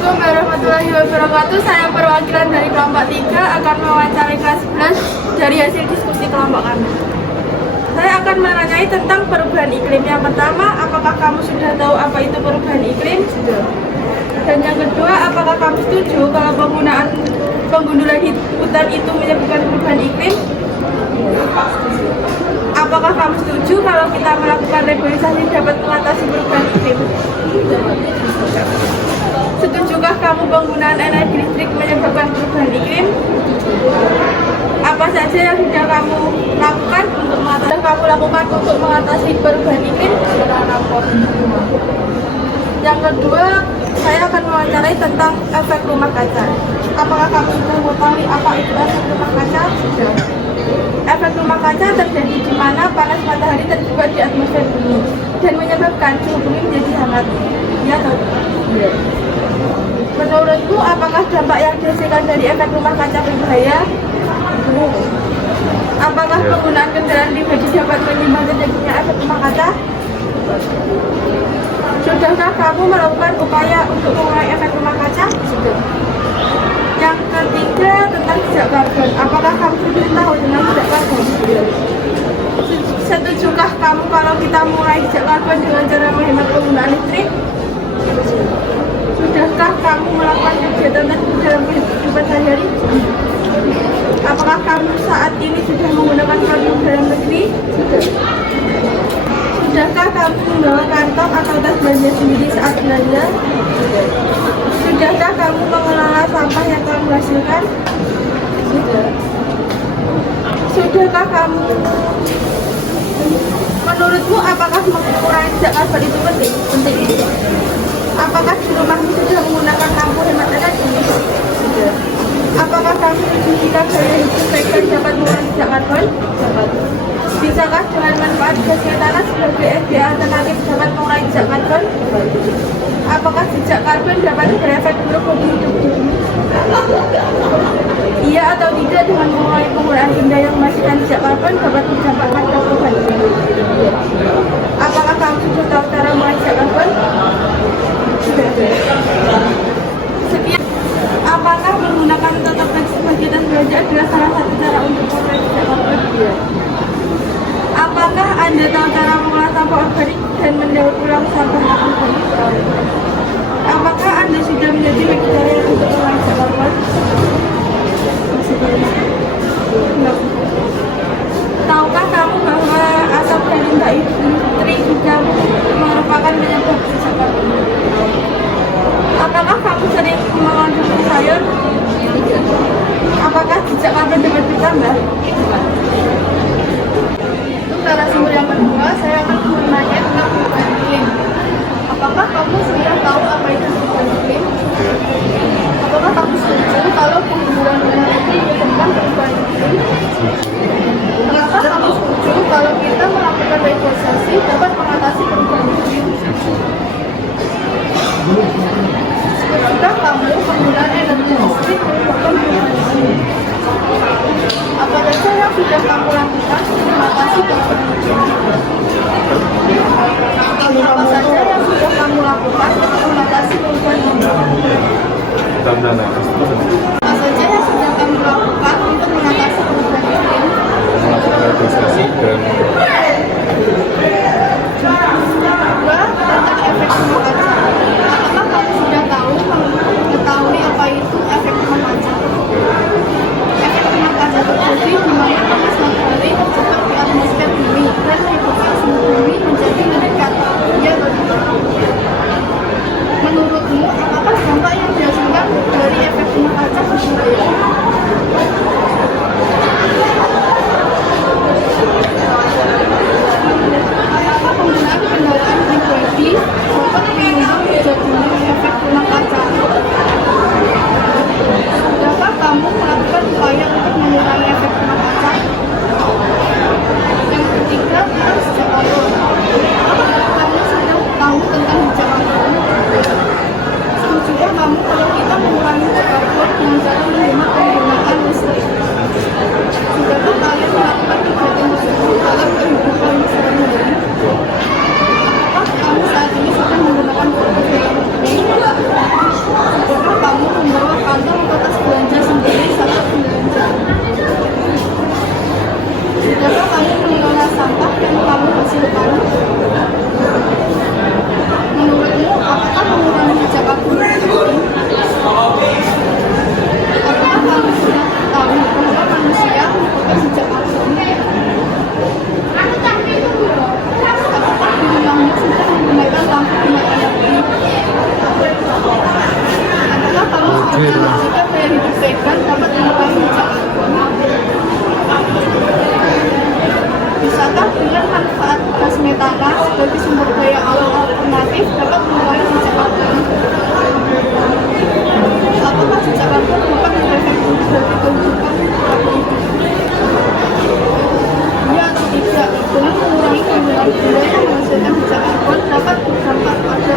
Assalamualaikum warahmatullahi wabarakatuh. Saya perwakilan dari kelompok 3 akan mewawancarai kelas 11 dari hasil diskusi kelompok kami. Saya akan menanyai tentang perubahan iklim. Yang pertama, apakah kamu sudah tahu apa itu perubahan iklim? Sudah. Dan yang kedua, apakah kamu setuju kalau penggunaan penggundulan hutan itu menyebabkan perubahan iklim? Apakah kamu setuju kalau kita melakukan reboisasi dapat mengatasi perubahan iklim? Setujukah kamu penggunaan energi listrik menyebabkan perubahan iklim? Apa saja yang sudah kamu lakukan untuk mengatasi perubahan iklim? Yang kedua, saya akan mewawancarai tentang efek rumah kaca. Apakah kamu sudah mengetahui apa itu efek rumah kaca? Sudah. Efek rumah kaca terjadi di mana panas matahari terjebak di atmosfer bumi dan menyebabkan suhu bumi menjadi hangat. Ya atau tidak? Menurutmu, apakah dampak yang dihasilkan dari efek rumah kaca berbahaya? Apakah penggunaan kendaraan pribadi dapat menyumbang terjadinya efek rumah kaca? Sudahkah kamu melakukan upaya untuk mengurangi efek rumah kaca? Sudah. Yang ketiga, tentang jejak karbon. Apakah kamu sudah tahu tentang jejak karbon? Setujukah kamu kalau kita mengurangi jejak karbon dengan cara menghemat penggunaan listrik? Sudahkah kamu melakukan kegiatan tersebut dalam kehidupan sehari-hari? Apakah kamu saat ini sudah menggunakan produk dalam negeri? Sudah. Sudahkah kamu membawa kantong atau tas belanja sendiri saat belanja? Sudah. Sudahkah kamu mengelola sampah yang kamu hasilkan? Sudah. Sudahkah kamu, menurutmu apakah mengurangi jejak karbon itu penting? Penting. Apakah di rumahmu sudah menggunakan lampu hemat energi? Sudah. Apakah kamu jika gaya hidup baik dan dapat mengurangi jejak karbon? Dapat. Bisakah dengan manfaat gas metana sebagai energi alternatif dapat mengurangi jejak karbon? Apakah jejak karbon dapat berefek buruk bagi hidup di bumi? Iya atau tidak dengan mengurangi penggunaan benda yang menghasilkan jejak karbon dapat berdampak pada perubahan iklim? Apakah kamu sudah tahu cara mengurangi jejak karbon? Sudah. Sekian. Apakah menggunakan tote bag sebagai tas belanja adalah salah satu cara untuk mengurangi jejak karbon? Iya. Apakah Anda tahu cara mengolah sampah organik dan mendaur ulang sampah non-organik? Apakah Anda sudah menjadi vegetarian untuk mengurangi jejak karbon? Masih belum. Tahukah kamu bahwa asap dari limbah industri juga merupakan penyebab jejak karbon? Apakah kamu sering mengonsumsi sayur? Apakah jejak karbon dapat bertambah? Untuk narasumber yang kedua, saya akan menanya tentang perubahan iklim. Apakah kamu sudah tahu apa itu perubahan iklim? Apakah kamu setuju kalau penggunaan itu menyebabkan perubahan iklim? Kenapa kamu setuju kalau kita melakukan reforestasi dapat mengatasi perubahan iklim? Sudah kamu penggunaan energi listrik merupakan perubahan iklim? Apa saja yang sudah kamu lakukan untuk mengatasi perubahan iklim? Apa saja yang sudah kamu lakukan untuk mengatasi perubahan iklim? Apa saja yang sudah kamu lakukan untuk mengatasi perubahan iklim? Melakukan reboisasi dan Kedua, tentang efek rumah kaca. Apakah kamu sudah mengetahui apa itu efek rumah kaca? Efek rumah kaca terjadi di mana panas matahari terjebak di atmosfer bumi mengurangi jejak karbon? Apakah jejak karbon merupakan efek dari kehidupan seperti itu? Ya atau tidak? Dengan mengurangi penggunaan benda yang menghasilkan jejak karbon dapat berdampak pada